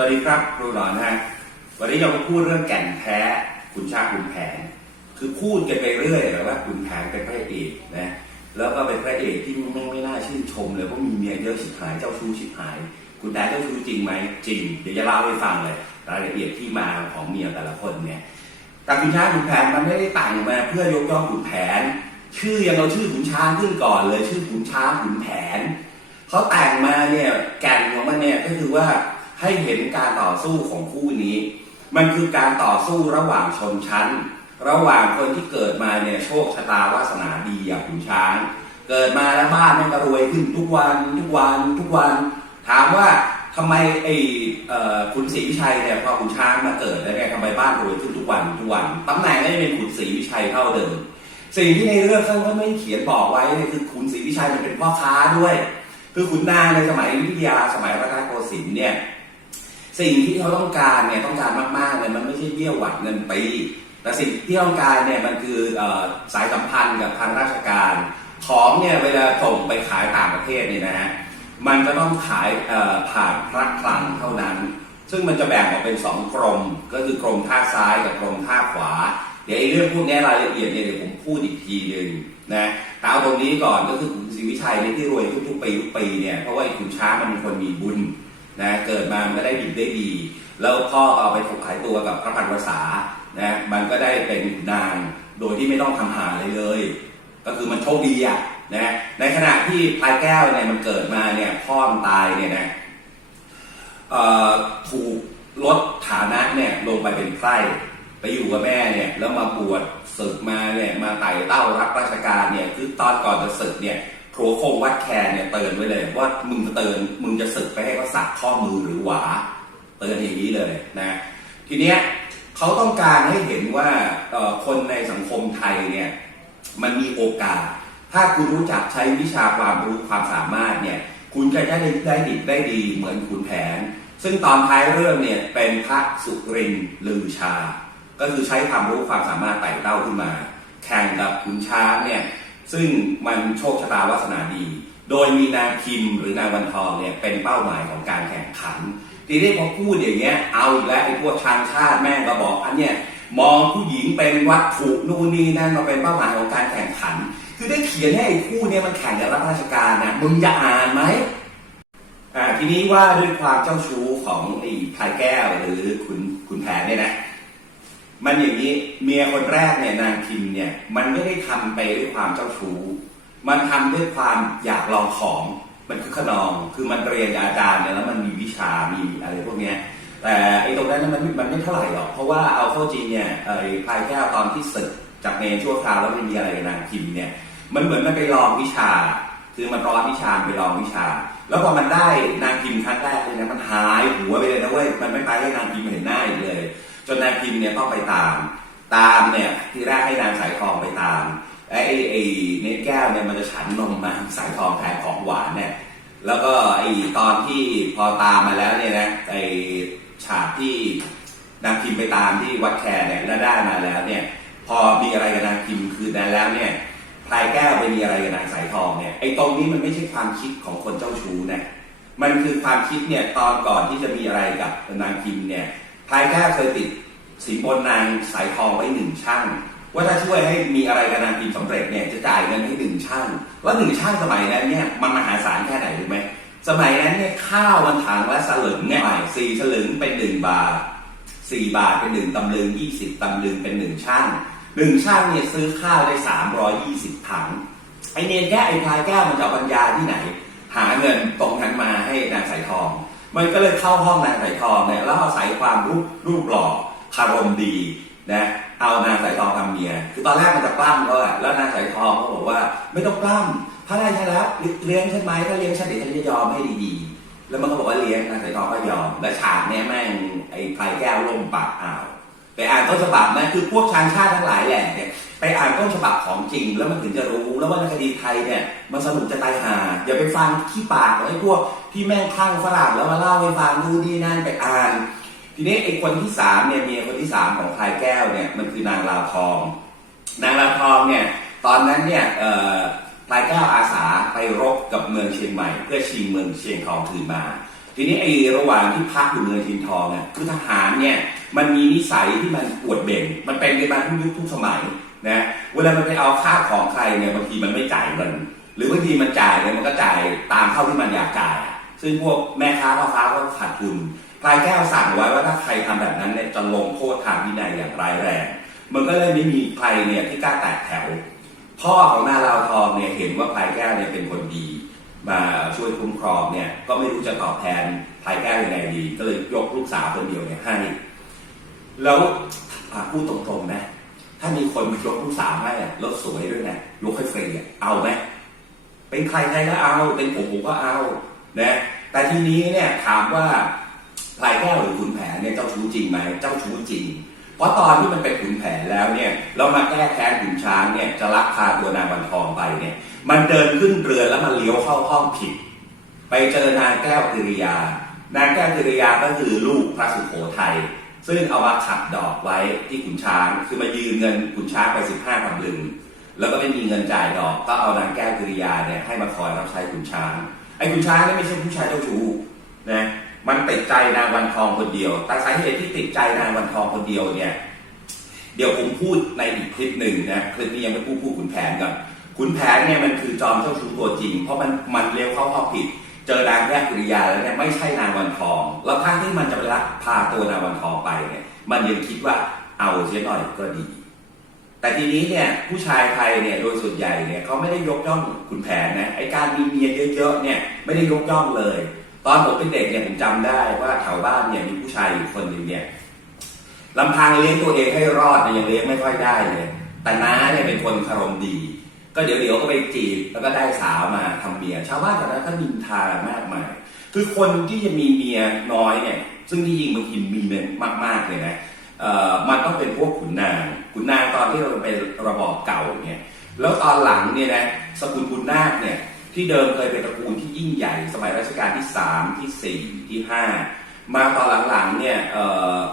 สวัสดีครับครูหนอนะฮะวันนี้เรามาพูดเรื่องแก่นแท้ขุนช้างขุนแผน คือพูดกันไปเรื่อยแต่ว่าขุนแผนเป็นพระเอกนะแล้วก็เป็นพระเอกที่ไม่ไม่น่าชื่นชมเลยเพราะมีเมียเยอะชิบหายเจ้าชู้ชิบหายคุณแต่เจ้าชู้จริงไหมจริง เดี๋ยวจะเล่าให้ฟังเลยรายละเอียดที่มาของเมียแต่ละคนเนี่ยแต่ขุนช้างขุนแผนมันไม่ได้แต่งมาเพื่อยกย่องขุนแผน ชื่อยังเราชื่อขุนช้างขึ้นก่อนเลยชื่อขุนช้างขุนแผนเขาแต่งมาเนี่ยแก่นของมันเนี่ยก็คือว่า ให้เห็นการต่อสู้ของคู่นี้ มันคือการต่อสู้ระหว่างชนชั้น ระหว่างคนที่เกิดมาเนี่ยโชคชะตาวาสนาดีอย่างขุนช้าง เกิดมาแล้วบ้านแม่งก็รวยขึ้นทุกวันทุกวันทุกวัน ถามว่าทำไมไอ้ขุนศรีวิชัยเนี่ยพอขุนช้างมาเกิดแล้วเนี่ยทำไมบ้านรวยขึ้นทุกวันทุกวันตำแหน่งก็จะเป็นขุนศรีวิชัยเท่าเดิมสิ่งที่ในเรื่องเขานก็ไม่เขียนบอกไว้เนี่ยคือขุนศรีวิชัยมันเป็นพ่อค้าด้วย คือขุนนางในสมัยอยุธยาสมัยรัตนโกสินทร์เนี่ย สิ่งที่เขาต้องการเนี่ยต้องการมากๆเลยมันไม่ใช่เบี้ยวหวัดเงินปีแต่สิ่งที่ต้องการเนี่ยมันคืออสายสัมพันธ์กับทางราชการของเนี่ยเวลาส่งไปขายต่างประเทศเนี่ยนะฮะมันจะต้องขายผ่านพระคลังเท่านั้น ซึ่งมันจะแบ่งออกเป็นสองกรม ก็คือกรมท่าซ้ายกับกรมท่าขวา เดี๋ยวไอ้เรื่องพวกนี้รายละเอียดเนี่ยเดี๋ยวผมพูดอีกทีหนึ่งนะต่เอาตรงนี้ก่อนก็คือขุนศรีวิชัยเนี่ยที่รวยทุกๆปีทุกปีเนี่ยเพราะว่าไอ้ขุนช้างมันเป็นคนมีบุญ นะเกิดมาไมันก็ได้ดีได้ดี แล้วพ่อเอาไปถกขายตัวกับพระพันวษานะมันก็ได้เป็นนางโดยที่ไม่ต้องทำหาอะไรเลย ก็คือมันโชคดีอะนะในขณะที่พลายแก้วเนี่ยมันเกิดมาเนี่ยพ่อมันตายเนี่ยนะถูกลดฐานะเนี่ยลงไปเป็นไพร่ไปอยู่กับแม่เนี่ยแล้วมาบวชศึกมาเนี่ยมาไต่เต้ารับราชการเนี่ยคือตอนก่อนจะศึกเนี่ย ครัวคงวัดแคร์เนี่ยเตือนไว้เลยว่ามึงจะเตือนมึงจะศึกไปให้เขาสักข้อมือหรือหวาเตือนอย่างนี้เลยนะทีเนี้ยเขาต้องการให้เห็นว่าคนในสังคมไทยเนี่ยมันมีโอกาส ถ้าคุณรู้จักใช้วิชาความรู้ความสามารถเนี่ยคุณจะได้ได้ดีได้ดีเหมือนขุนแผน ซึ่งตอนท้ายเรื่องเนี่ยเป็นพระสุรินลือชา ก็คือใช้ความรู้ความสามารถไต่เต้าขึ้นมา แข่งกับขุนช้างเนี่ย ซึ่งมันโชคชะตาวาสนาดี โดยมีนางคิมหรือนางวันทองเนี่ยเป็นเป้าหมายของการแข่งขัน ทีนี้พอพูดอย่างเงี้ยเอาอีกแล้วไอ้พวกชางชาติแม่งก็บอกอันเนี้ยมองผู้หญิงเป็นวัตถุนู่นนี่นั่นมาเป็นเป้าหมายของการแข่งขัน คือได้เขียนให้ไอ้คู่เนี้ยมันแข่งกับรับราชการนะมึงจะอ่านไหมอ่าทีนี้ว่าด้วยความเจ้าชู้ของไอ้พลายแก้วหรือขุนขุนแผนเนี่ยนะ มันอย่างนี้เมียคนแรกเนี่ยนางพิมเนี่ย มันไม่ได้ทำไปด้วยความเจ้าชู้ มันทำด้วยความอยากลองของ มันคือขนอง คือมันเรียนอาจารย์เนี่ยแล้วมันมีวิชา มีอะไรพวกเนี้ย แต่ไอ้ตรงนั้นนะมันมันไม่เท่าไหร่หรอก เพราะว่าเอาเข้าจริงเนี่ยไอ้พายแก้วตอนที่ศึกจากเนชั่วคราวแล้วไม่มีอะไรกับนางพิมเนี่ย มันเหมือนมันไปลองวิชา คือมันร้อนวิชาไปลองวิชา แล้วพอมันได้นางพิมครั้งแรกเลยนะมันหายหัวไปเลยนะเว้ย มันไม่ไปให้นางพิมเห็นหน้าอีกเลย จนนางพิมเนี่ยต้องไปตาม ตามเนี่ยทีแรกให้นางสายทองไปตามไอ้ไอ้เนตแก้วเนี่ยมันจะฉันนมมาสายทองแทนของหวานเนี่ยแล้วก็ไอ้ตอนที่พอตามมาแล้วเนี่ยนะไอ้ฉากที่นางพิมไปตามที่วัดแคร์เนี่ยแล้วได้มาแล้วเนี่ย พอมีอะไรกับนางพิมคืนนั้นแล้วเนี่ยพลายแก้วไปมีอะไรกับนางสายทองเนี่ยไอ้ตรงนี้มันไม่ใช่ความคิดของคนเจ้าชู้นะมันคือความคิดเนี่ยตอนก่อนที่จะมีอะไรกับนางพิมเนี่ย พายแก้วเคยติดสินบนนางสายทองไว้หนึ่งช่าง ว่าถ้าช่วยให้มีอะไรกับนางพิมสำเร็จเนี่ยจะจ่ายเงินให้หนึ่งช่างว่าหนึ่งช่างสมัยนั้นเนี่ยมันมหาศาลแค่ไหนรู้ไหมสมัยนั้นเนี่ยข้าวมันถังละสลึงเนี่ยสี่สลึงเป็นหนึ่งบาทสี่บาทเป็นหนึ่งตำลึงยี่สิบตำลึงเป็นหนึ่งช่างหนึ่งช่างเนี่ยซื้อข้าวได้สามร้อยยี่สิบถังไอเนียนแก้ไอพายแก้วมันจะปัญญาที่ไหน หาเงินตรงนั้นมาให้นางสายทอง มันก็เลยเข้าห้องนางสายทองเนี่ยแล้วอาศัยความรูปรูปหล่อคารมดีนะเอานางสายทองทำเมีย คือตอนแรกมันจะปล้ำเขาและแล้วนางสายทองเขาบอกว่า ไม่ต้องปล้ำถ้าได้ฉันแล้วเลี้ยงฉันไหมถ้าเลี้ยงฉันเดี๋ยวฉันจะยอมให้ดีๆ แล้วมันก็บอกว่าเลี้ยงนางสายทองก็ยอม และฉากเนี้ยแม่งไอ้พลายแก้วล่มปากอ่าวไปอ่านต้นฉบับนะคือพวกชางชาติทั้งหลายแหละเนี่ย ไปอ่านต้นฉบับของจริง แล้วมันถึงจะรู้แล้วว่าในคดีไทยเนี่ยมันสนุกจะตายหาอย่าไปฟังขี้ปากของไอ้พวกที่แม่งคลั่งฝรั่งแล้วมาเล่าให้ฟังดูดีนั่นไปอ่าน ทีนี้ไอ้คนที่สามเนี่ยเมียคนที่สามของพลายแก้วเนี่ยมันคือนางลาวทอง นางลาวทองเนี่ยตอนนั้นเนี่ยพลายแก้วอาสาไปรบกับเมืองเชียงใหม่ เพื่อชิงเมืองเชียงทองคืนมา ทีนี้ไอ้ระหว่างที่พักอยู่เมืองทินทองเนี่ยคือทหารเนี่ยมันมีนิสัยที่มันอวดเบ่ง มันเป็นกันมาทุกยุคทุกสมัย นะเวลามันไปเอาค่าของใครเนี่ยบางทีมันไม่จ่ายเงินหรือบางทีมันจ่ายเนี่ยมันก็จ่ายตามเท่าที่มันอยากจ่าย ซึ่งพวกแม่ค้าพ่อค้าก็ขาดทุนพลายแก้วสั่งไว้ว่าถ้าใครทำแบบนั้นเนี่ยจะลงโทษทางวินัยอย่างร้ายแรง มันก็เลยไม่มีใครเนี่ยที่กล้าแตกแถว พ่อของนาลาวทองเนี่ยเห็นว่าพลายแก้วเนี่ยเป็นคนดี มาช่วยคุ้มครองเนี่ยก็ไม่รู้จะตอบแทนพลายแก้วยังไงดี ก็เลยยกลูกสาวคนเดียวเนี่ยให้แล้วพูดตรงๆนะ ถ้ามีคนมายกลูกสาวให้อะแล้วสวยด้วยนะยกให้ฟรีอะเอาไหมเป็นใครใครก็เอา เป็นผมผมก็เอานะแต่ทีนี้เนี่ยถามว่าพลายแก้วหรือขุนแผนเนี่ยเจ้าชู้จริงไหมเจ้าชู้จริง เพราะตอนที่มันเป็นขุนแผนแล้วเนี่ยเรามาแก้แค้นขุนช้างเนี่ยจะลักพาตัวนางวันทองไปเนี่ย มันเดินขึ้นเรือแล้วมันเลี้ยวเข้าห้องผิด ไปเจอนางแก้วกิริยา นางแก้วกิริยาก็คือลูกพระสุโขทัย ซึ่งเอามาขัดดอกไว้ที่ขุนช้าง คือมายืมเงินขุนช้างไป 15ตำลึง แล้วก็ไม่มีเงินจ่ายดอก ก็เอานางแก้วกิริยาเนี่ยให้มาคอยรับใช้ขุนช้าง ไอ้ขุนช้างนี่ไม่ใช่ผู้ชายเจ้าชู้นะ มันติดใจนางวันทองคนเดียว แต่สาเหตุที่ติดใจนางวันทองคนเดียวเนี่ย เดี๋ยวผมพูดในอีกคลิปหนึ่งนะ คลิปนี้ยังไม่พูดพูดขุนแผนก่อนขุนแผนเนี่ยมันคือจอมเจ้าชู้ตัวจริง เพราะมันมันเลี้ยวเข้าห้องผิด เจอนางแรกกิริยาแล้วเนี่ยไม่ใช่นางวันทอง แล้วทั้งที่มันจะไปลักพาตัวนางวันทองไปเนี่ย มันยังคิดว่าเอาเสียหน่อยก็ดี แต่ทีนี้เนี่ยผู้ชายไทยเนี่ยโดยส่วนใหญ่เนี่ยเขาไม่ได้ยกย่องขุนแผนนะไอการมีเมียเยอะๆเนี่ยไม่ได้ยกย่องเลย ตอนผมเป็นเด็กเนี่ยผมจำได้ว่าแถวบ้านเนี่ยมีผู้ชายอยู่คนหนึ่งเนี่ยลำพังเลี้ยงตัวเองให้รอดเนี่ยยังเลี้ยงไม่ค่อยได้เลยแต่น้าเนี่ยเป็นคนคารมดี ก็เดี๋ยวเดี๋ยวๆก็ไปจีบแล้วก็ได้สาวมาทำเมีย ชาวบ้านแถวนั้นก็นินทามากมาย คือคนที่จะมีเมียน้อยเนี่ย ซึ่งที่จริงบางทีมีเมียมาก ๆเลยนะมันต้องเป็นพวกขุนนาง ขุนนางตอนที่เราเป็นระบอบเก่าเนี่ยแล้วตอนหลังเนี่ยนะสกุลขุนนาคเนี่ยที่เดิมเคยเป็นตระกูลที่ยิ่งใหญ่สมัยรัชกาลที่3ที่4ที่5มาตอนหลังๆเนี่ย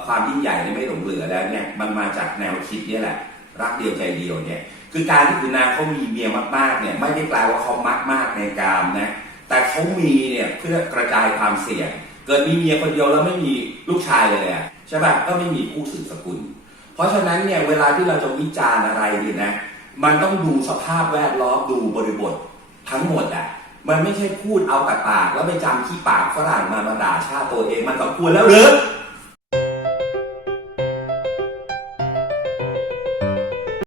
ความยิ่งใหญ่ไม่หลงเหลือแล้วเนี่ยมันมาจากแนวคิดเนี่ยแหละ รักเดียวใจเดียวเนี่ยคือการที่ขุนนาเขามีเมียมากๆเนี่ยไม่ได้แปลว่าเขามักมากในกามนะแต่เขามีเนี่ยเพื่อกระจายความเสี่ยง เกิดมีเมียคนเดียวแล้วไม่มีลูกชายเลยอะใช่ป่ะก็ไม่มีผู้สืบสกุล เพราะฉะนั้นเนี่ยเวลาที่เราจะวิจารณ์อะไรเนี่ยนะมันต้องดูสภาพแวดล้อมดูบริบททั้งหมดอะมันไม่ใช่พูดเอาแต่ปากแล้วไปจำขี้ปากฝรั่งมามาด่าชาติตัวเองมันสมควรแล้วหรือ